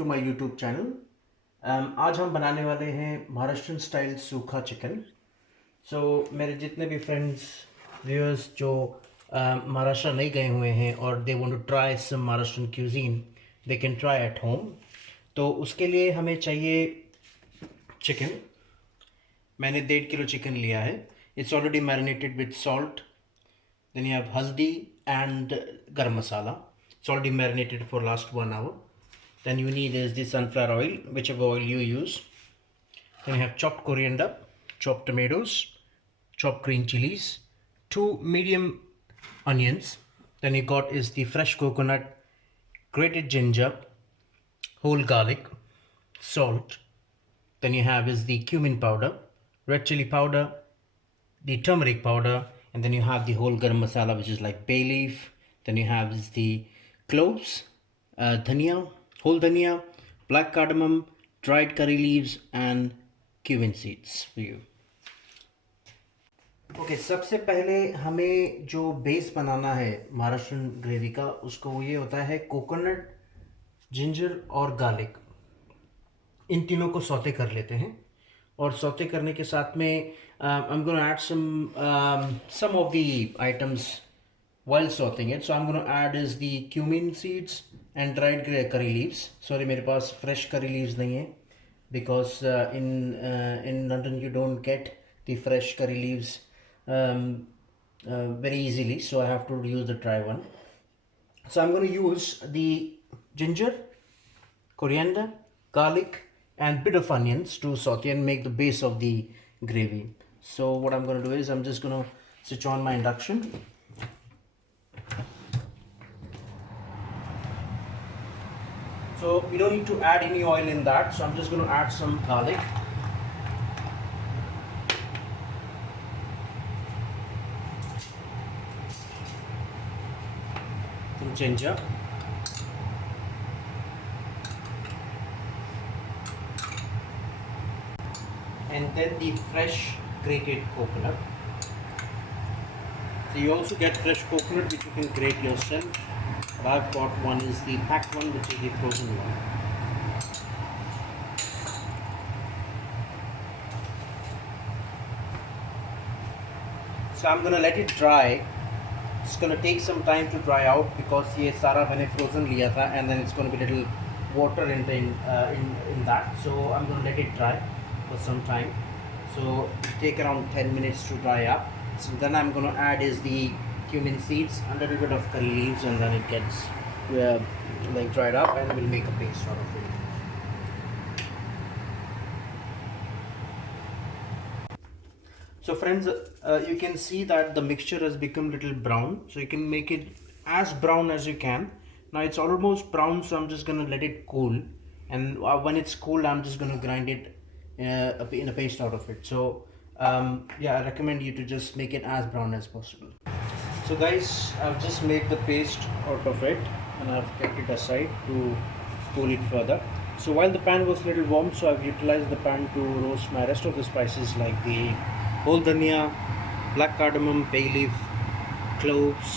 To my YouTube channel. आज हम बनाने वाले हैं महाराष्ट्रियन स्टाइल सूखा चिकन। मेरे जितने भी फ्रेंड्स व्यूअर्स जो महाराष्ट्र नहीं गए हुए हैं और they want to try some Maharashtrian cuisine, they can try at home. तो उसके लिए हमें चाहिए चिकन। मैंने 1.5 किलो चिकन लिया है। It's already marinated with salt, then you have haldi and garam masala. It's already marinated for last 1 hour. Then you need is the sunflower oil, whichever oil you use. Then you have chopped coriander, chopped tomatoes, chopped green chillies, 2 medium onions. Then you got is the fresh coconut, grated ginger, whole garlic, salt. Then you have is the cumin powder, red chili powder, the turmeric powder, and then you have the whole garam masala, which is like bay leaf. Then you have is the cloves, dhania, whole dhania, black cardamom, dried curry leaves, and cumin seeds for you. Okay सबसे पहले हमें जो base बनाना है Maharashtrian gravy का, उसको वो ये होता है कोकोनट, जिंजर और गार्लिक। इन तीनों को सौते कर लेते हैं और सौते करने के साथ में I am gonna add some of the items while sauteing it. So I'm going to add is the cumin seeds and dried curry leaves. Sorry, मेरे पास fresh curry leaves नहीं है because in London you don't get the fresh curry leaves very easily, so I have to use the dry one. So I'm going to use the ginger, coriander, garlic and bit of onions to saute and make the base of the gravy. So what I'm going to do is I'm just going to switch on my induction. So we don't need to add any oil in that, so I'm just going to add some garlic, some ginger, and then the fresh grated coconut. So you also get fresh coconut which you can grate yourself. I've got one is the packed one, which is the frozen one. So I'm gonna let it dry. It's gonna take some time to dry out because ये सारा मैंने frozen लिया था, and then it's gonna be little water in that. So I'm gonna let it dry for some time. So take around 10 minutes to dry up. So then I'm gonna add is the cumin seeds and a little bit of curry leaves, and then it gets like dried up, and we'll make a paste out of it. So friends, you can see that the mixture has become little brown, so you can make it as brown as you can. Now it's almost brown, so I'm just gonna let it cool, and when it's cooled I'm just gonna grind it in a paste out of it. So yeah, I recommend you to just make it as brown as possible. So guys, I've just made the paste out of it and I've kept it aside to cool it further. So while the pan was a little warm, so I've utilized the pan to roast my rest of the spices like the whole dhania, black cardamom, bay leaf, cloves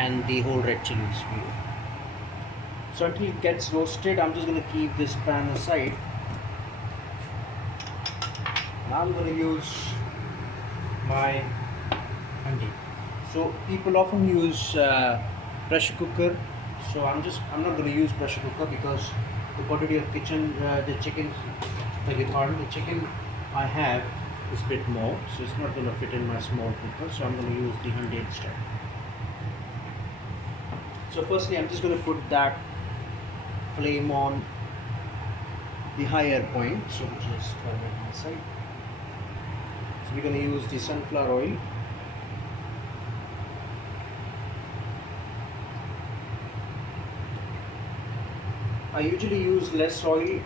and the whole red chillies. So until it gets roasted, I'm just going to keep this pan aside. Now I'm going to use my handi. So people often use pressure cooker. So I'm not going to use pressure cooker because the quantity of the chicken I have is a bit more, so it's not going to fit in my small cooker. So I'm going to use the handi instead. So firstly, I'm just going to put that flame on the higher point. So just turn it on the side. So we're going to use the sunflower oil. I usually use less oil,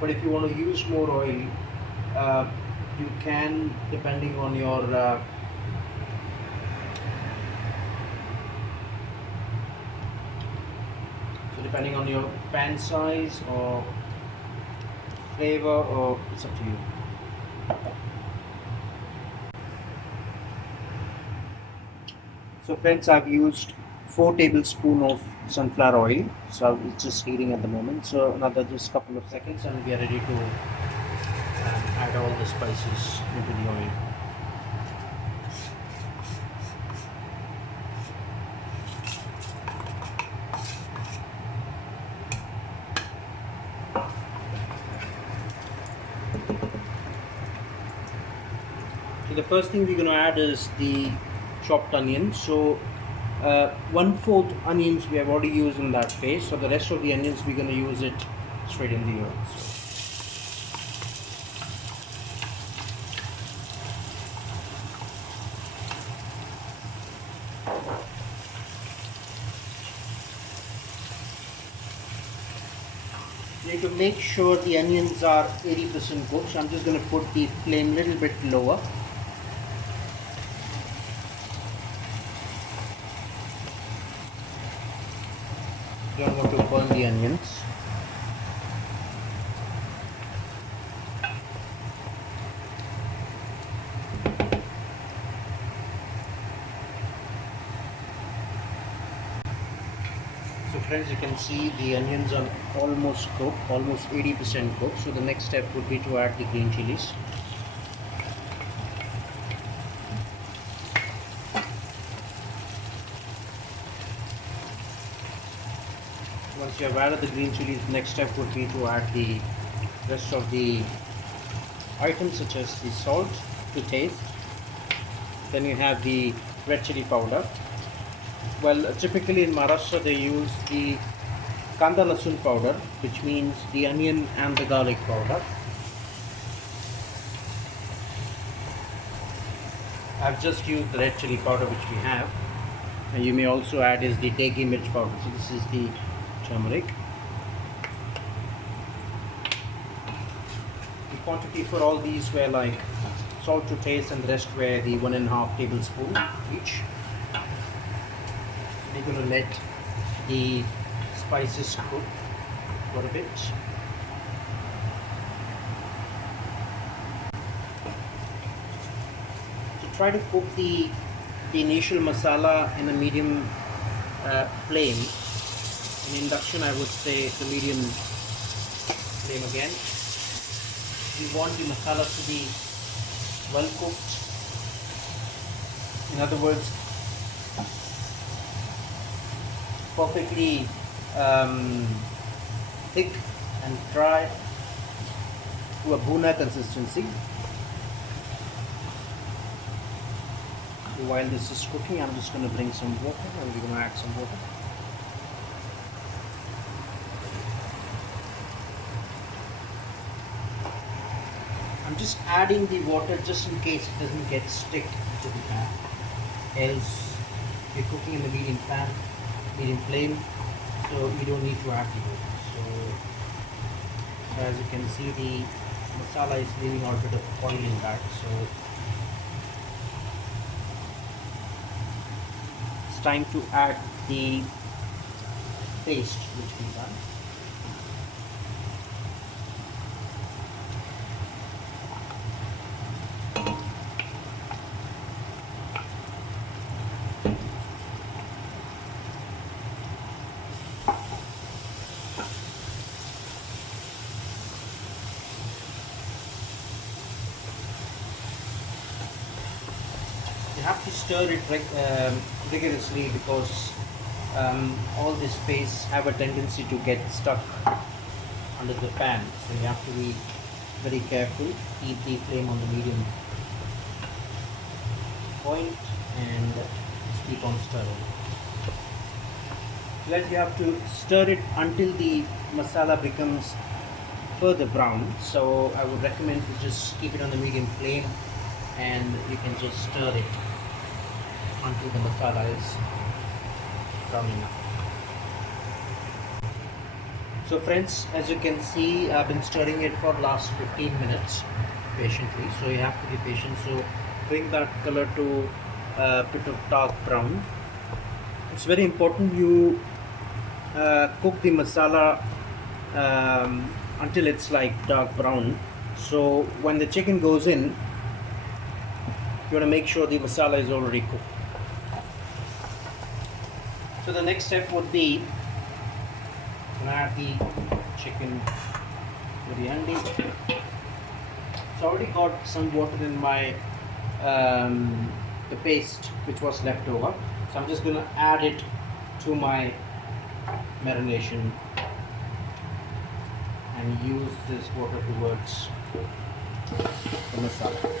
but if you want to use more oil, you can, depending on your pan size or flavor, or it's up to you. So friends, I've used 4 tablespoons of sunflower oil. So it's just heating at the moment. So another just couple of seconds and we are ready to add all the spices into the oil. So the first thing we're going to add is the chopped onion. So 1/4 onions we have already used in that paste. So the rest of the onions we're going to use it straight in the oil. You need to make sure the onions are 80% cooked. So I'm just going to put the flame a little bit lower. Don't want to burn the onions. So friends, you can see the onions are almost cooked, almost 80% cooked. So the next step would be to add the green chilies. Once you have added the green chilies, the next step would be to add the rest of the items such as the salt to taste. Then you have the red chili powder. Well, typically in Maharashtra they use the kanda lasun powder, which means the onion and the garlic powder. I've just used the red chili powder which we have. And you may also add is the degi mirch powder. So this is the turmeric. The quantity for all these were like salt to taste and the rest were the 1.5 tablespoon each. We're going to let the spices cook for a bit. So try to cook the initial masala in a medium flame. In induction I would say the medium flame again. We want the masala to be well cooked. In other words, perfectly thick and dry to a bhuna consistency. While this is cooking, I'm just going to bring some water and we're going to add some water. I'm just adding the water just in case it doesn't get stick to the pan. Else, you're cooking in the medium flame, so you don't need to add the water. So as you can see, the masala is leaving out a bit of oil in that. So it's time to add the paste which we've done. You have to stir it rigorously because all this paste have a tendency to get stuck under the pan. So you have to be very careful. Keep the flame on the medium point and just keep on stirring. Then you have to stir it until the masala becomes further brown. So I would recommend to just keep it on the medium flame and you can just stir it until the masala is browning up. So friends, as you can see, I've been stirring it for last 15 minutes patiently. So you have to be patient. So bring that color to a bit of dark brown. It's very important you cook the masala until it's like dark brown. So when the chicken goes in, you want to make sure the masala is already cooked. So the next step would be to add the chicken to the handi. So I already got some water in my the paste which was left over. So I'm just going to add it to my marination and use this water towards the masala.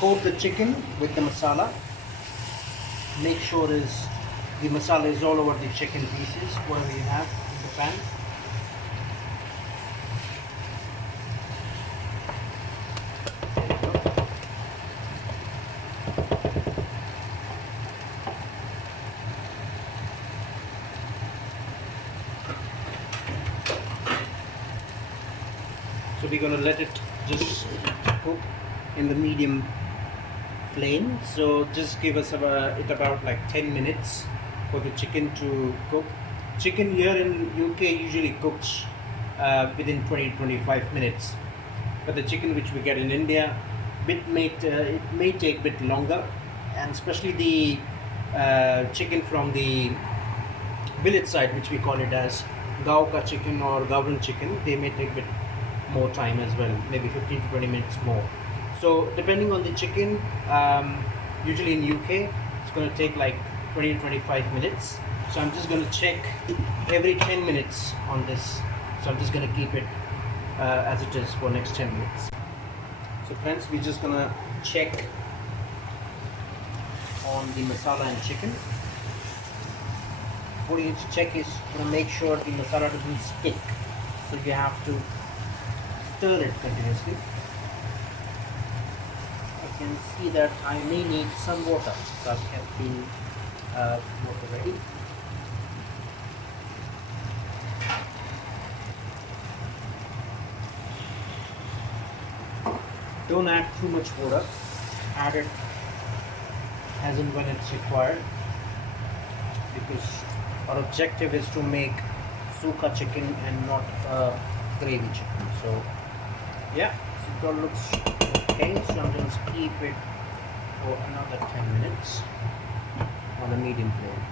Coat the chicken with the masala. Make sure the masala is all over the chicken pieces, whatever you have in the pan. So we're going to let it just cook in the medium flame. So just give us about like 10 minutes for the chicken to cook. Chicken here in UK usually cooks within 20-25 minutes, but the chicken which we get in India it may take a bit longer, and especially the chicken from the village side, which we call it as gav ka chicken or Gavran chicken, they may take a bit more time as well, maybe 15-20 minutes more. So depending on the chicken, usually in UK it's going to take like 20-25 minutes. So I'm just going to check every 10 minutes on this. So I'm just going to keep it as it is for next 10 minutes. So friends, we're just going to check on the masala and chicken. What you need to check is to make sure the masala doesn't stick. So you have to stir it continuously. I can see that I may need some water, so I've kept the water ready. Don't add too much water, add it as and when it's required, because our objective is to make Sukha chicken and not a gravy chicken. So yeah, it all looks okay. So I'm going to keep it for another 10 minutes on a medium flame.